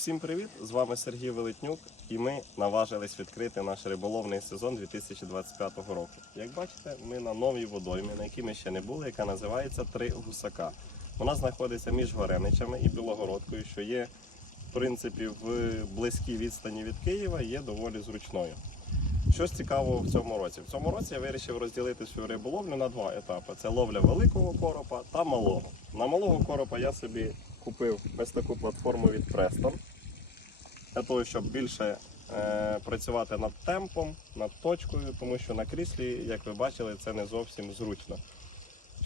Всім привіт! З вами Сергій Велетнюк, і ми наважились відкрити наш риболовний сезон 2025 року. Як бачите, ми на новій водоймі, на якій ми ще не були, яка називається Три гусака. Вона знаходиться між Горемичами і Білогородкою, що є, в принципі, в близькій відстані від Києва, є доволі зручною. Щось цікавого в цьому році. В цьому році я вирішив розділити свою риболовлю на два етапи: це ловля великого коропа та малого. На малого коропа я собі купив ось таку платформу від Preston. Для того, щоб більше е, працювати над темпом, над точкою, тому що на кріслі, як ви бачили, це не зовсім зручно.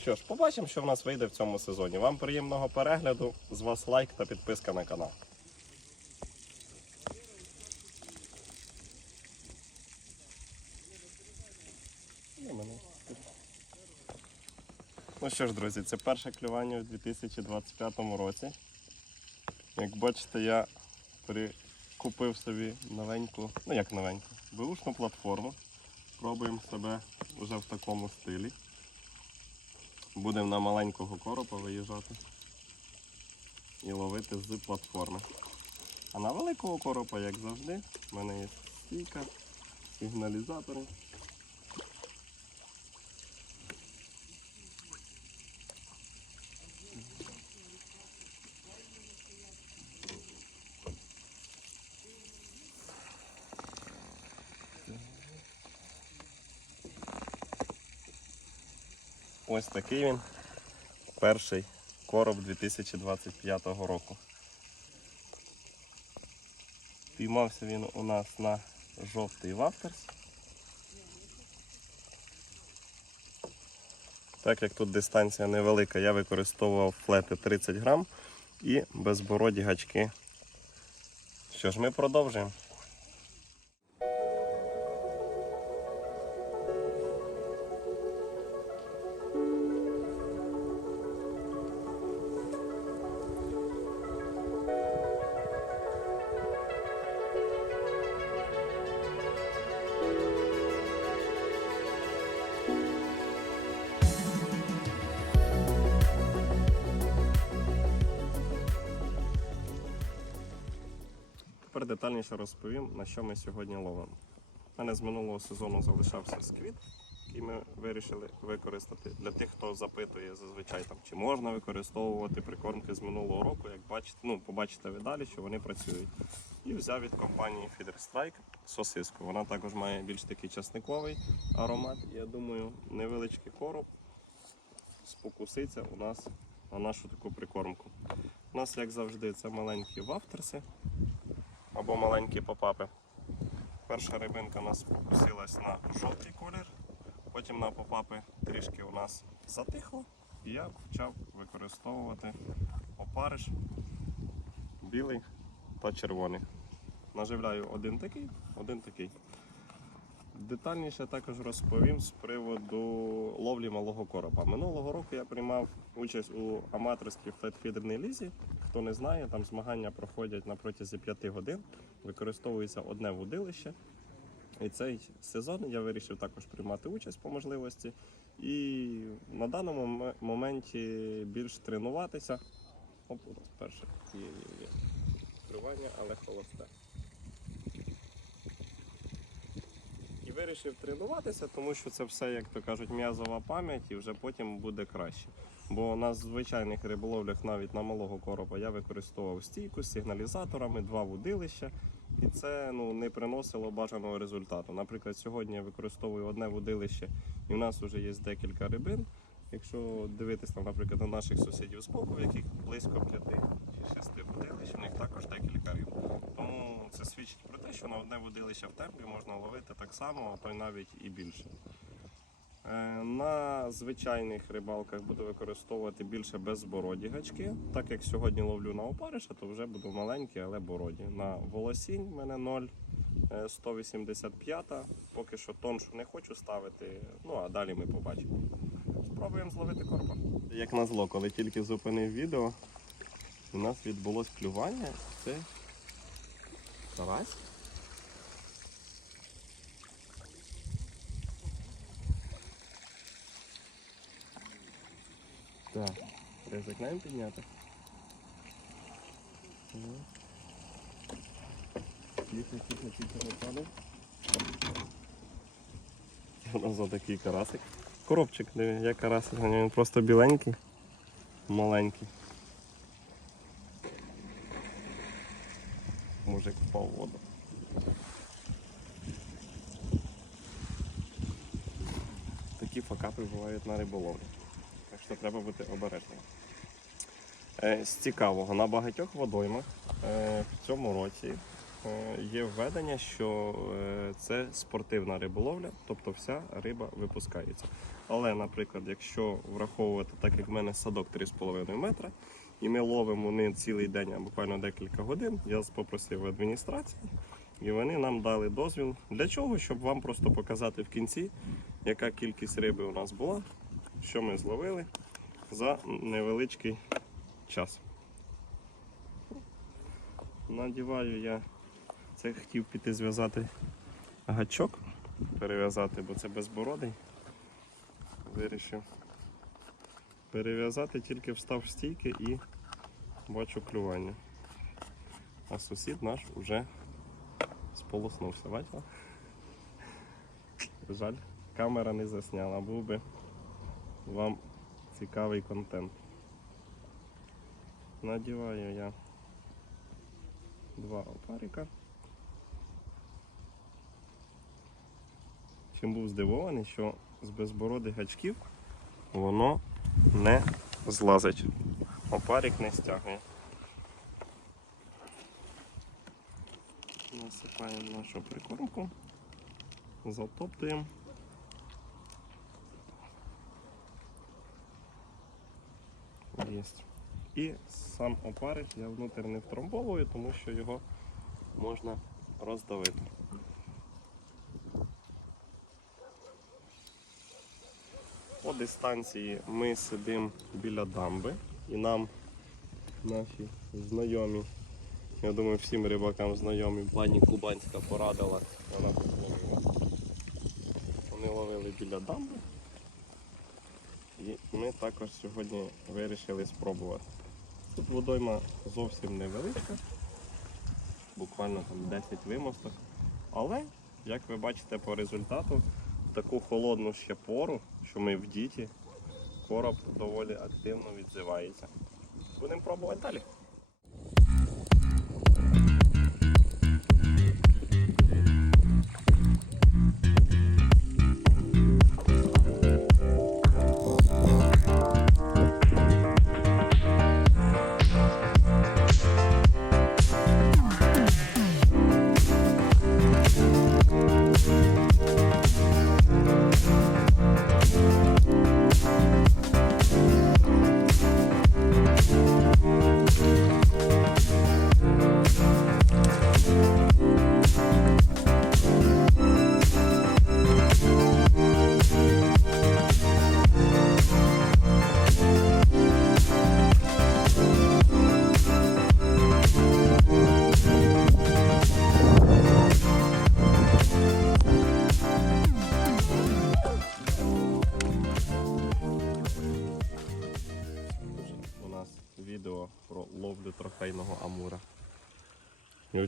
Що ж, побачимо, що в нас вийде в цьому сезоні. Вам приємного перегляду, з вас лайк та підписка на канал. Ну. Ну що ж, друзі, це перше клювання у 2025 році. Як бачите, я прикупив собі новеньку, ну як новеньку, белушну платформу. Пробуємо себе вже в такому стилі. Будемо на маленького коропа виїжджати і ловити з платформи. А на великого коропа, як завжди, в мене є стійка, сигналізатори. Ось такий він. Перший короб 2025 року. Піймався він у нас на жовтий вафтерс. Так як тут дистанція невелика, я використовував флети 30 грам і безбороді гачки. Що ж, ми продовжуємо. Детальніше розповім, на що ми сьогодні ловимо. У мене з минулого сезону залишався сквіт, який ми вирішили використати. Для тих, хто запитує зазвичай, там, чи можна використовувати прикормки з минулого року, як бачите, ну, побачите ви далі, що вони працюють. І взяв від компанії Feeder Strike сосиску. Вона також має більш такий часниковий аромат. Я думаю, невеличкий короб спокуситься у нас на нашу таку прикормку. У нас, як завжди, це маленькі вафтерси або маленькі попапи. Перша рибинка у нас покусилась на жовтий колір, потім на попапи трішки у нас затихло, і я почав використовувати опариш білий та червоний. Наживляю один такий, один такий. Детальніше також розповім з приводу ловлі малого коропа. Минулого року я приймав участь у аматорській флетфідерній лізі. Хто не знає, там змагання проходять на протязі 5 годин. Використовується одне вудилище. І цей сезон я вирішив також приймати участь по можливості. І на даному моменті більш тренуватися. Оп, у нас перше є, є, є. Тривання, але холосте. Вирішив тренуватися, тому що це все, як то кажуть, м'язова пам'ять і вже потім буде краще. Бо на звичайних риболовлях, навіть на малого коропа, я використовував стійку з сигналізаторами, два вудилища, і це ну, не приносило бажаного результату. Наприклад, сьогодні я використовую одне вудилище, і в нас вже є декілька рибин. Якщо дивитись, там, наприклад, на наших сусідів з боку, в яких близько п'яти чи шести водилищ, у них також декілька риб. Тому це свідчить про водилище в темпі можна ловити так само, а то й навіть і більше. Е, На звичайних рибалках буду використовувати більше безбороді гачки. Так як сьогодні ловлю на опариша, то вже буду маленькі, але бороді. На волосінь в мене 0. е, 185, поки що тоншу не хочу ставити, ну а далі ми побачимо. Спробуємо зловити корпа. Як назло, коли тільки зупинив відео, у нас відбулось клювання. Це карась. Так, ризикнемо підняти. Тихо, тихо, тихо, не падай. У нас за такий карасик. Коробчик, диви, як карасик, він просто біленький, маленький. Мужик впав в воду. Такі факапи бувають на риболовлі. Що треба бути обережним. Е, З цікавого, на багатьох водоймах е, в цьому році е, є введення, що це спортивна риболовля, тобто вся риба випускається. Але, наприклад, якщо враховувати, так як в мене садок 3,5 метра, і ми ловимо не цілий день, а буквально декілька годин, я попросив в адміністрації, і вони нам дали дозвіл. Для чого? Щоб вам просто показати в кінці, яка кількість риби у нас була, що ми зловили за невеличкий час. Надіваю я це хотів піти зв'язати гачок, перев'язати, бо це безбородий. Вирішив перев'язати, тільки встав стійки і бачу клювання. А сусід наш уже сполоснувся, бачила? Жаль, камера не засняла, був би вам цікавий контент. Надіваю я два опарика. Чим був здивований, що з безбородих гачків воно не злазить. Опарик не стягує. Насипаємо нашу прикормку, затоптуємо. Єсть. І сам опарик я внутрі не втрамбовую, тому що його можна роздавити. По дистанції ми сидимо біля дамби і нам наші знайомі, я думаю, всім рибакам знайомі, пані Кубанська порадила, вона. Вони ловили біля дамби. І ми також сьогодні вирішили спробувати. Тут водойма зовсім невеличка, буквально там 10 вимосток. Але, як ви бачите по результату, таку холодну ще пору, що ми в діті, короб доволі активно відзивається. Будемо пробувати далі.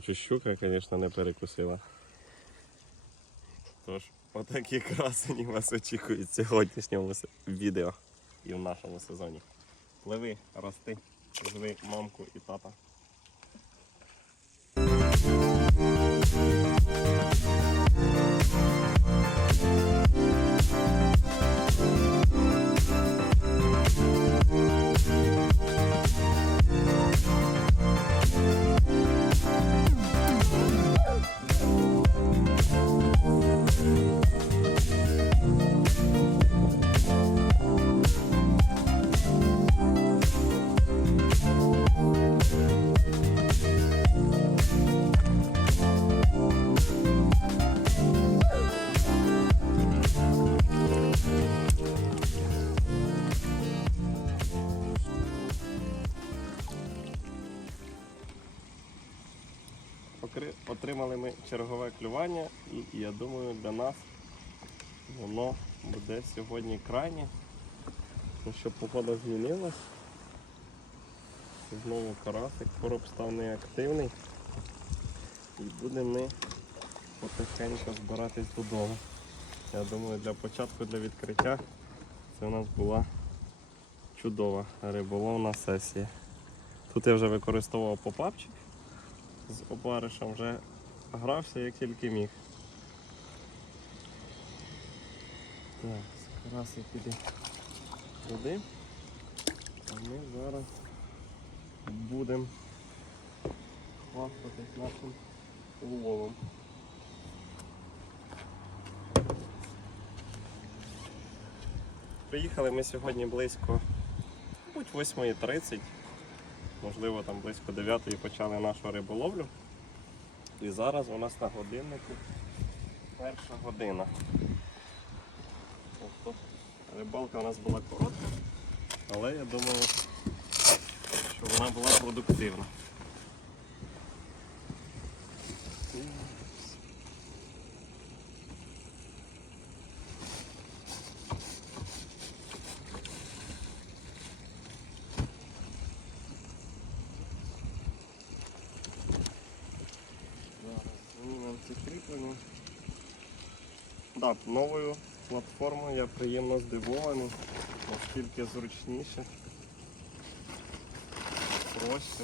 Ючу щука, звісно, не перекусила. Тож, отакі красені вас очікують в сьогоднішньому відео і в нашому сезоні. Пливи, рости, живи мамку і тата. Отримали ми чергове клювання і я думаю для нас воно буде сьогодні крайнє. Тому що погода змінилась. Знову карасик, короб став неактивний. І будемо ми потихеньку збиратись додому. Я думаю, для початку, для відкриття це у нас була чудова риболовна сесія. Тут я вже використовував попапчик з опаришем, вже грався як тільки міг. Так, зараз я піду туди. А ми зараз будемо хвастатись нашим уловом. Приїхали ми сьогодні близько, мабуть, 8.30, можливо, там близько 9 почали нашу риболовлю. І зараз у нас на годиннику перша година. Тобто рибалка у нас була коротка, але я думаю, що вона була продуктивна. Зараз знімемо кріплення. Так, новою платформою я приємно здивований, наскільки зручніше. Проще.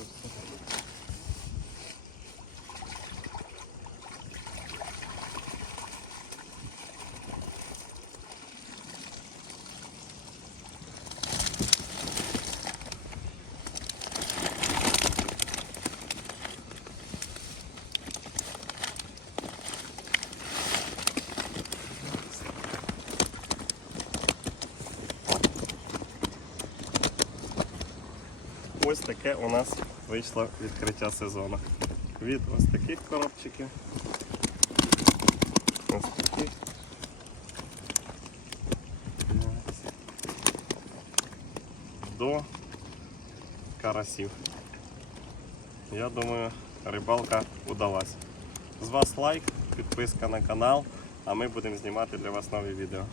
Ось таке у нас вийшло відкриття сезону. Від ось таких коробчиків. Ось таких. До карасів. Я думаю, рибалка удалась. З вас лайк, підписка на канал, а ми будемо знімати для вас нові відео.